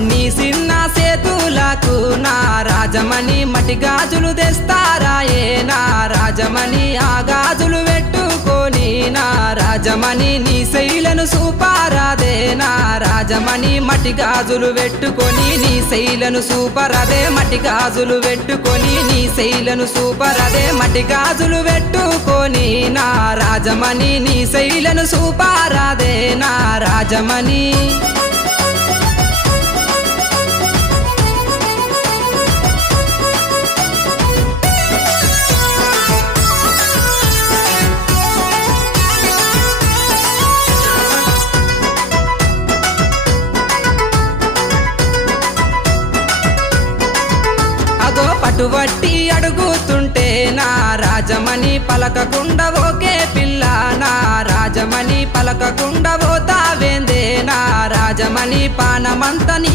నీ సిన్న సేతులకు నా రాజమణి మటి గాజులు తెస్తారా ఏ నా రాజమణి ఆ గాజులు పెట్టుకొని నా రాజమణి నీ శైలను సూపారాదే నా రాజమణి మటి గాజులు పెట్టుకొని నీ శైలను సూపరదే మటి గాజులు పెట్టుకొని నీ శైలను సూపరదే మటి గాజులు పెట్టుకొని నా రాజమణి నీ శైలను సూపారాదే నా రాజమణి పట్టుబట్టి అడుగుతుంటే నా రాజమణి పలకకుండా ఓకే పిల్ల నా రాజమణి పలకకుండా పోతావేందే నా రాజమణి పానమంత నీ